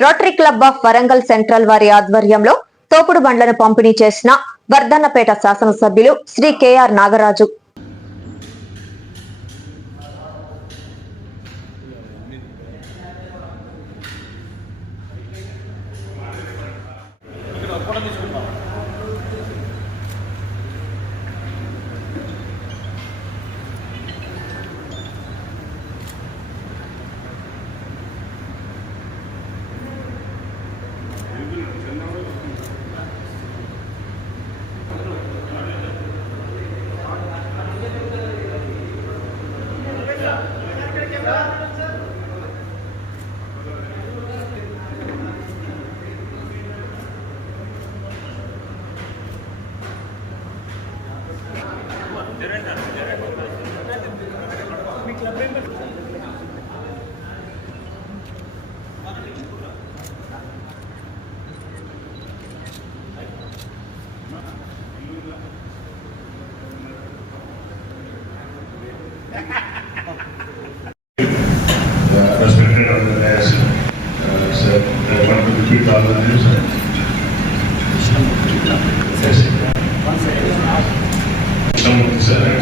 Rotary club of Warangal central వారి ఆధ్వర్యంలో తోపుడు బండ్లను పంపిణీ చేసిన వర్ధన్నపేట శాసనసభ్యులు శ్రీ కెఆర్ నాగరాజు. बांग्लादेश है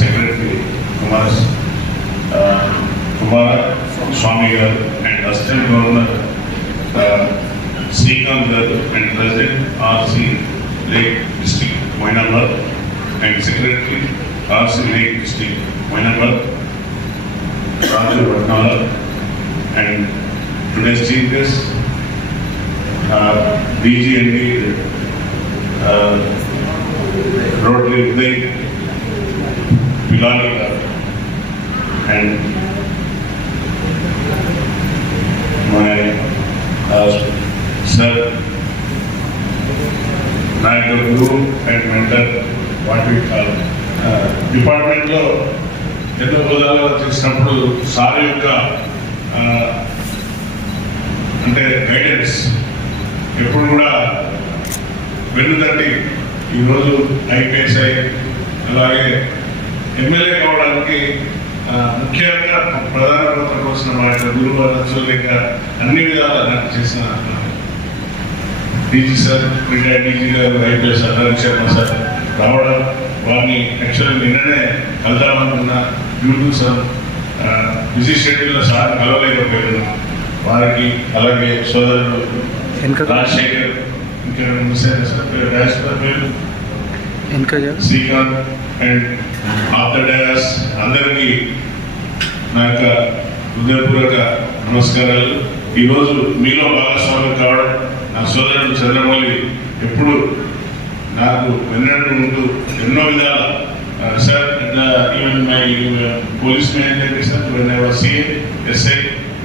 సెక్రటరీ కుమార్ కుమార్ స్వామి గారు and assistant governor Srikanth garu and president RC lake district Moinabad and secretary RC lake district Moinabad Raju Bhatnala and today's chief guest BGMD rotary Uday Pilani and my sir నా యొక్క గురువు and mentor వాటి డిపార్ట్మెంట్లో ఎన్నో హోదాలో చేసినప్పుడు sir యొక్క అంటే గైడెన్స్ ఎప్పుడు కూడా వెన్నుదండి ఈరోజు ఐపీఎస్ఐ అలాగే ఎమ్మెల్యే కావడానికి ముఖ్యంగా ప్రధాన పాత్ర కోసం మా యొక్క గురువు లేక అన్ని విధాలా నాకు చేసిన DG sir retired DG garu IPS అన్నారు శర్మ సార్ రావడం వారిని యాక్చువల్లీ నిన్ననే కలుద్దామనుకున్న యూట్యూబ్ సార్ బిజీ షెడ్యూల్లో సార్ కలవలేకపోయాను వారికి అలాగే సోదరుడు రాజశేఖర్ ఇంకా మిస్ అయిన సార్ పేరు రాజేశ్వర పేరు వెనక శ్రీకాంత్ అండ్ ఆఫ్టర్ డయాస్ అందరికీ నా యొక్క హృదయపూర్వక నమస్కారాలు. ఈరోజు మీలో భాగస్వామ్యం కావడం నా సోదరుడు చంద్రమౌళి ఎప్పుడు నాకు వెన్నట్టు ఉంటూ ఎన్నో విధాల sir even my police manager sir when I was CM SI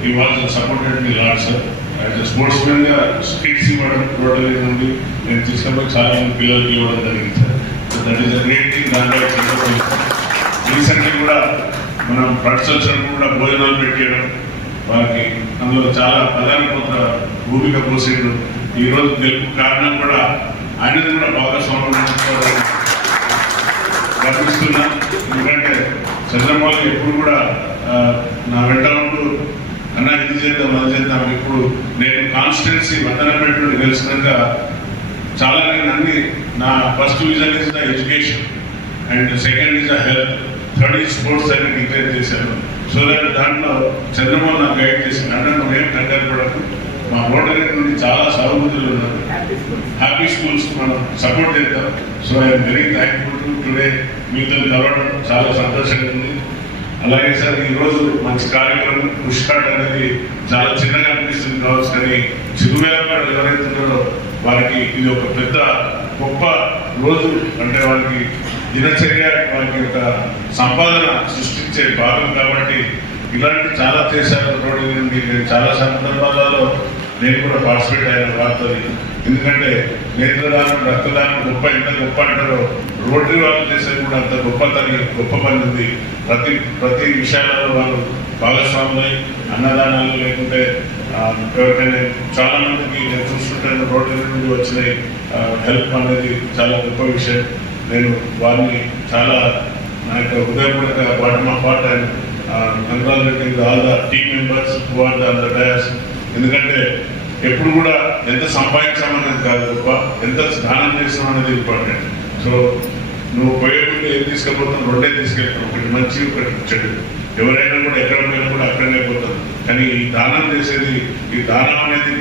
he was supported me lot sir as sports మ్యాన్గా స్పీక్స్ ఇవ్వడం రోడ్ల నుండి నేను తీసుకున్నప్పుడు చాలా మంది పిల్లలకి ఇవ్వడం జరిగింది sir that is great thing దాంట్లో రీసెంట్లీ కూడా మనం ఫ్రెండ్స్ వచ్చినప్పుడు కూడా భోజనాలు పెట్టేయడం వాళ్ళకి అందులో చాలా ప్రధాన కొంత భూమిక పోసేయడం. ఈ రోజు గెలుపు కారణం కూడా ఆయన కూడా భాగస్వామ్యం గర్విస్తున్నా. ఎందుకంటే చంద్రబాబు ఎప్పుడు కూడా నా వెంట ఉంటూ అన్న ఇది చేద్దాం అది చేద్దాం ఇప్పుడు కాన్స్టిట్యున్సీ వందనపేట నుండి గెలిచినాక చాలా నేను అన్ని నా first vision is the education and second is the health third is sports అని డిక్లేర్ చేశాను. సో దట్ దాంట్లో చంద్రమోహన్ నాకు గైడ్ చేసింది. అంటే నువ్వేం కంగారు పడకు మా రోటరీ నుండి చాలా సహమతులు ఉన్నారు. హ్యాపీ స్కూల్స్ మనం సపోర్ట్ చేద్దాం. So I'm very thankful to today మీతో కలవడం చాలా సంతోషంగా ఉంది. అలాగే సార్ ఈ రోజు మంచి కార్యక్రమం పుష్కాట్ అనేది చాలా చిన్నగా అనిపిస్తుంది కావచ్చు కానీ చిరు వ్యాపారులు ఎవరైతే వారికి ఇది ఒక పెద్ద గొప్ప రోజు. అంటే వారికి దినచర్య వారికి ఒక సంపాదన సృష్టించే భాగం కాబట్టి ఇలాంటి చాలా చేశారు రోడ్డు నేను చాలా సందర్భాలలో నేను కూడా పార్టిసిపేట్ అయిన వార్తది ఎందుకంటే నేత్రదానం రక్తదానం గొప్ప ఎంత గొప్ప అంటారో రోటరీ వాళ్ళు చేసే కూడా అంత గొప్ప తని గొప్ప పని ఉంది. ప్రతి ప్రతి విషయాలలో వాళ్ళు భాగస్వాములై అన్నదానాలు లేకుంటే ఎవరికైనా చాలా మందికి నేను చూస్తుంటాను రోటరీ నుండి వచ్చిన హెల్ప్ అనేది చాలా గొప్ప విషయం. నేను వారిని చాలా నా యొక్క హృదయపూర్వక bottom of heart and Reddy all the team members who are the dais ఎందుకంటే ఎప్పుడు కూడా ఎంత సంపాదించామనేది కాదు గొప్ప ఎంత దానం చేసాం అనేది ఇంపార్టెంట్. సో నువ్వు పోయే ఏం తీసుకెళ్ళిపోతావు రెండే తీసుకెళ్తావు. ఒకటి మంచి ఒకటి చెడు. ఎవరైనా కూడా ఎక్కడ పోయినా కూడా అక్కడనే పోతారు కానీ ఈ దానం చేసేది ఈ దానం అనేది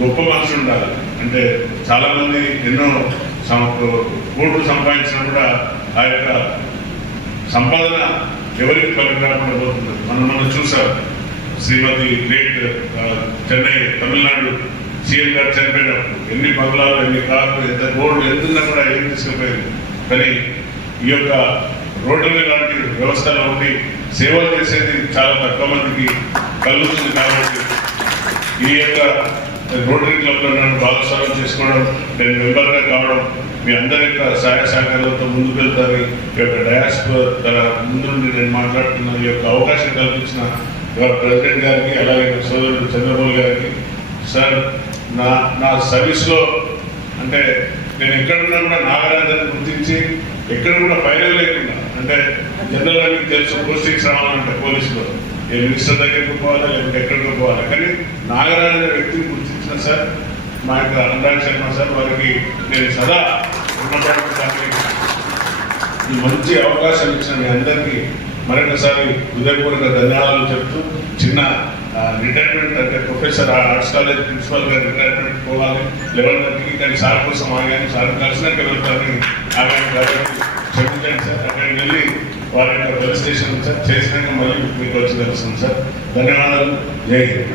గొప్ప మనసు ఉండాలి. అంటే చాలామంది ఎన్నో కోట్లు సంపాదించినా కూడా ఆ యొక్క సంపాదన ఎవరికి పనికి రాకుండా పోతుంది మనం మనం చూసాం. శ్రీమతి గ్రేట్ చెన్నై తమిళనాడు సీఎం గారు చనిపోయినప్పుడు ఎన్ని బంగ్లాలు ఎన్ని కార్లు ఎంత గోల్డ్ ఎంతున్నా కూడా ఏం తీసుకుపోయింది కానీ ఈ యొక్క రోడ్లు లాంటి వ్యవస్థలో ఉండి సేవలు చేసేది చాలా తక్కువ మందికి కలుగుతుంది కాబట్టి ఈ యొక్క రోటరీ క్లబ్లో నన్ను భాగస్వామ్యం చేసుకోవడం నేను మెంబర్గా కావడం మీ అందరి యొక్క సహాయ సహకారాలతో ముందుకు వెళ్తారు ఈ యొక్క డయాస్ తన ముందు నుండి నేను మాట్లాడుతున్న ఈ యొక్క అవకాశం కల్పించిన గౌరవ ప్రెసిడెంట్ గారికి అలాగే సోదరుడు చంద్రబాబు గారికి సార్ నా నా సర్వీస్లో అంటే నేను ఎక్కడున్నా కూడా నాగరాజాన్ని గుర్తించి ఎక్కడ కూడా ఫైనల్ లేకుండా అంటే జనరల్గా మీకు తెలుసు పోస్టింగ్స్ రావాలంటే పోలీసులో. ఏ మినిస్టర్ దగ్గరికి పోవాలా లేకపోతే ఎక్కడికి పోవాలా. కానీ నాగరాజు అనే వ్యక్తిని గుర్తించిన సార్ మా యొక్క అనురాగ్ శర్మ సార్ వారికి నేను సదా రుణపడి ఈ మంచి అవకాశం ఇచ్చిన మీ అందరికీ మరొకసారి హృదయపూర్వక ధన్యవాదాలు చెప్తూ చిన్న రిటైర్మెంట్ అంటే professor arts college principal garu retirement పోవాలి. లెవెల్ థర్టీకి కానీ సార్ కోసం ఆగాను సార్ కలిసినాక వెళ్తారని ఆమె క్షమించండి సార్. అక్కడికి వెళ్ళి వారి యొక్క పోలీస్ స్టేషన్ సార్ చేసినాక మళ్ళీ మీకు వచ్చి తెలుస్తుంది సార్. ధన్యవాదాలు. జై హింద్.